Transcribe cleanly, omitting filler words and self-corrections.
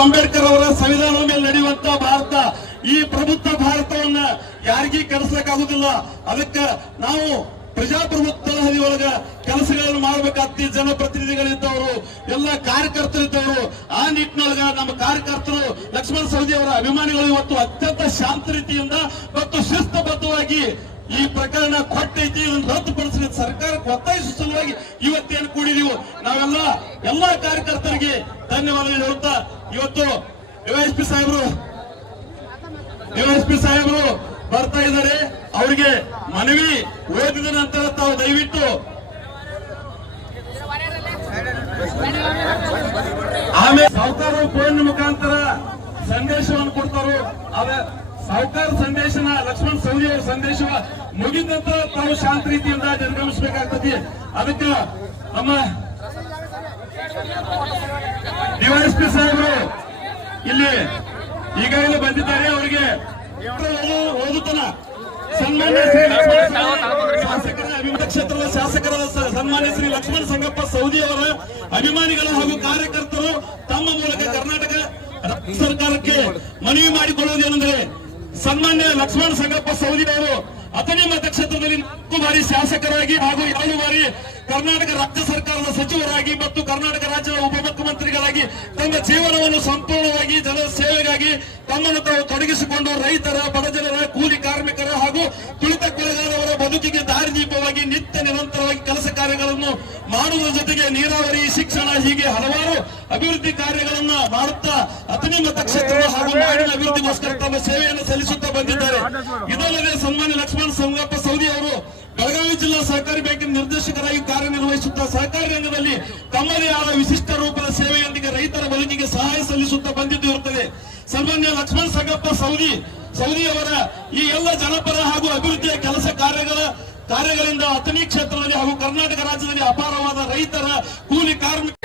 ಅಂಬೇಡ್ಕರ್ ಅವರ ಸಂವಿಧಾನದ ಮೇಲೆ ನಡೆಯುವಂತ ಭಾರತ, ಈ ಪ್ರಬುದ್ಧ ಭಾರತವನ್ನ ಯಾರಿಗೂ ಕೆಡಿಸಲಿಕ್ಕಾಗುದಿಲ್ಲ. ಅದಕ್ಕೆ ನಾವು ಪ್ರಜಾಪ್ರಭುತ್ವ ತಳಹದಿಯೊಳಗ ಕೆಲಸಗಳನ್ನು ಮಾಡಬೇಕಾಗ್ತಿ. ಜನಪ್ರತಿನಿಧಿಗಳಿದ್ದವರು, ಎಲ್ಲ ಕಾರ್ಯಕರ್ತರಿದ್ದವರು. ಆ ನಿಟ್ಟಿನೊಳಗ ನಮ್ಮ ಕಾರ್ಯಕರ್ತರು, ಲಕ್ಷ್ಮಣ ಸವದಿ ಅವರ ಅಭಿಮಾನಿಗಳು ಇವತ್ತು ಅತ್ಯಂತ ಶಾಂತ ರೀತಿಯಿಂದ ಮತ್ತು ಶಿಸ್ತಬದ್ಧವಾಗಿ ಈ ಪ್ರಕರಣ ಕೊಟ್ಟೈತಿ, ಇದನ್ನು ರದ್ದುಪಡಿಸಲಿ ಸರ್ಕಾರಕ್ಕೆ ಒತ್ತಾಯಿಸುವ ಸಲುವಾಗಿ ಇವತ್ತೇನು ಕೂಡಿದೀವು. ಎಲ್ಲ ಕಾರ್ಯಕರ್ತರಿಗೆ ಧನ್ಯವಾದಗಳು ಹೇಳುತ್ತಾ, ಇವತ್ತು ಡಿವೈಎಸ್ಪಿ ಸಾಹೇಬರು ಬರ್ತಾ ಇದ್ದಾರೆ. ಅವರಿಗೆ ಮನವಿ ಓದಿದ ನಂತರ ತಾವು ದಯವಿಟ್ಟು ಆಮೇಲೆ ಸಾಹುಕಾರರು ಫೋನ್ ಮುಖಾಂತರ ಸಂದೇಶವನ್ನು ಕೊಡ್ತಾರೋ, ಸಾಹುಕಾರ ಸಂದೇಶನ ಲಕ್ಷ್ಮಣ ಸವದಿ ಅವರ ಸಂದೇಶ ಮುಗಿದ ನಂತರ ತಾವು ಶಾಂತ ರೀತಿಯಿಂದ ನಿರ್ಗಮಿಸಬೇಕಾಗ್ತದೆ. ಅದಕ್ಕೆ ನಮ್ಮ ಡಿವೈಎಸ್ಪಿ ಸಾಹೇಬರು ಇಲ್ಲಿ ಈಗಾಗಲೇ ಬಂದಿದ್ದಾರೆ. ಅವರಿಗೆ ಓದುತ್ತಾನ ಸನ್ಮಾನ್ಯ ಶ್ರೀ ಶಾಸಕರ ಅಭಿಮಾನ ಕ್ಷೇತ್ರದ ಶಾಸಕರಾದ ಸನ್ಮಾನ್ಯ ಶ್ರೀ ಲಕ್ಷ್ಮಣ ಸಂಗಪ್ಪ ಸವದಿ ಅವರ ಅಭಿಮಾನಿಗಳು ಹಾಗೂ ಕಾರ್ಯಕರ್ತರು ತಮ್ಮ ಮೂಲಕ ಕರ್ನಾಟಕ ಸರ್ಕಾರಕ್ಕೆ ಮನವಿ ಮಾಡಿಕೊಳ್ಳುವುದೇನೆಂದರೆ, ಸನ್ಮಾನ್ಯ ಲಕ್ಷ್ಮಣ ಸಂಗಪ್ಪ ಸವದಿ ಅವರು ಅಥಣಿ ಮತಕ್ಷೇತ್ರದಲ್ಲಿ 4 ಬಾರಿ ಶಾಸಕರಾಗಿ ಹಾಗೂ 2 ಬಾರಿ ಕರ್ನಾಟಕ ರಾಜ್ಯ ಸರ್ಕಾರದ ಸಚಿವರಾಗಿ ಮತ್ತು ಕರ್ನಾಟಕ ರಾಜ್ಯದ ಉಪಮುಖ್ಯಮಂತ್ರಿಗಳಾಗಿ ತಮ್ಮ ಜೀವನವನ್ನು ಸಂಪೂರ್ಣವಾಗಿ ಜನರ ಸೇವೆಗಾಗಿ ತಮ್ಮನ್ನು ತಾವು ತೊಡಗಿಸಿಕೊಂಡು ರೈತರ, ಬಡಜನರ, ಕೂಲಿ ಕಾರ್ಮಿಕರ ಹಾಗೂ ತುಳಿತಕ್ಕೊಳಗಾದವರ ಬದುಕಿಗೆ ದಾರಿದೀಪವಾಗಿ ನಿತ್ಯ ನಿರಂತರವಾಗಿ ಕೆಲಸ ಕಾರ್ಯಗಳನ್ನು ಮಾಡುವುದರ ಜೊತೆಗೆ ನೀರಾವರಿ, ಶಿಕ್ಷಣ ಹೀಗೆ ಹಲವಾರು ಅಭಿವೃದ್ಧಿ ಕಾರ್ಯಗಳನ್ನು ಮಾಡುತ್ತಾ ಅಥಣಿ ಮತಕ್ಷೇತ್ರದ ಹಾಗೂ ನಾಡಿನ ಅಭಿವೃದ್ಧಿಗೋಸ್ಕರ ತಮ್ಮ ಸೇವೆಯನ್ನು ಸಲ್ಲಿಸುತ್ತಾ ಬಂದಿದ್ದಾರೆ. ಇದಲ್ಲದೆ ಸನ್ಮಾನ್ಯ ಲಕ್ಷ್ಮಣ ಸಂಗಪ್ಪ ಸವದಿ ಅವರು ಬೆಳಗಾವಿ ಜಿಲ್ಲಾ ಸಹಕಾರಿ ಬ್ಯಾಂಕಿನ ನಿರ್ದೇಶಕರಾಗಿ ಕಾರ್ಯನಿರ್ವಹಿಸುತ್ತಾ ಸಹಕಾರಿ ರಂಗದಲ್ಲಿ ತಮ್ಮದೇ ಆದ ವಿಶಿಷ್ಟ ರೂಪದ ಸೇವೆಯೊಂದಿಗೆ ರೈತರ ಬದುಕಿಗೆ ಸಹಾಯ ಸಲ್ಲಿಸುತ್ತಾ ಬಂದಿದ್ದು ಇರುತ್ತದೆ. ಸನ್ಮಾನ್ಯ ಲಕ್ಷ್ಮಣ ಸಂಗಪ್ಪ ಸವದಿ ಅವರ ಈ ಎಲ್ಲ ಜನಪರ ಹಾಗೂ ಅಭಿವೃದ್ಧಿಯ ಕೆಲಸ ಕಾರ್ಯಗಳಿಂದ ಅಥಣಿ ಕ್ಷೇತ್ರದಲ್ಲಿ ಹಾಗೂ ಕರ್ನಾಟಕ ರಾಜ್ಯದಲ್ಲಿ ಅಪಾರವಾದ ರೈತರ, ಕೂಲಿ ಕಾರ್ಮಿಕ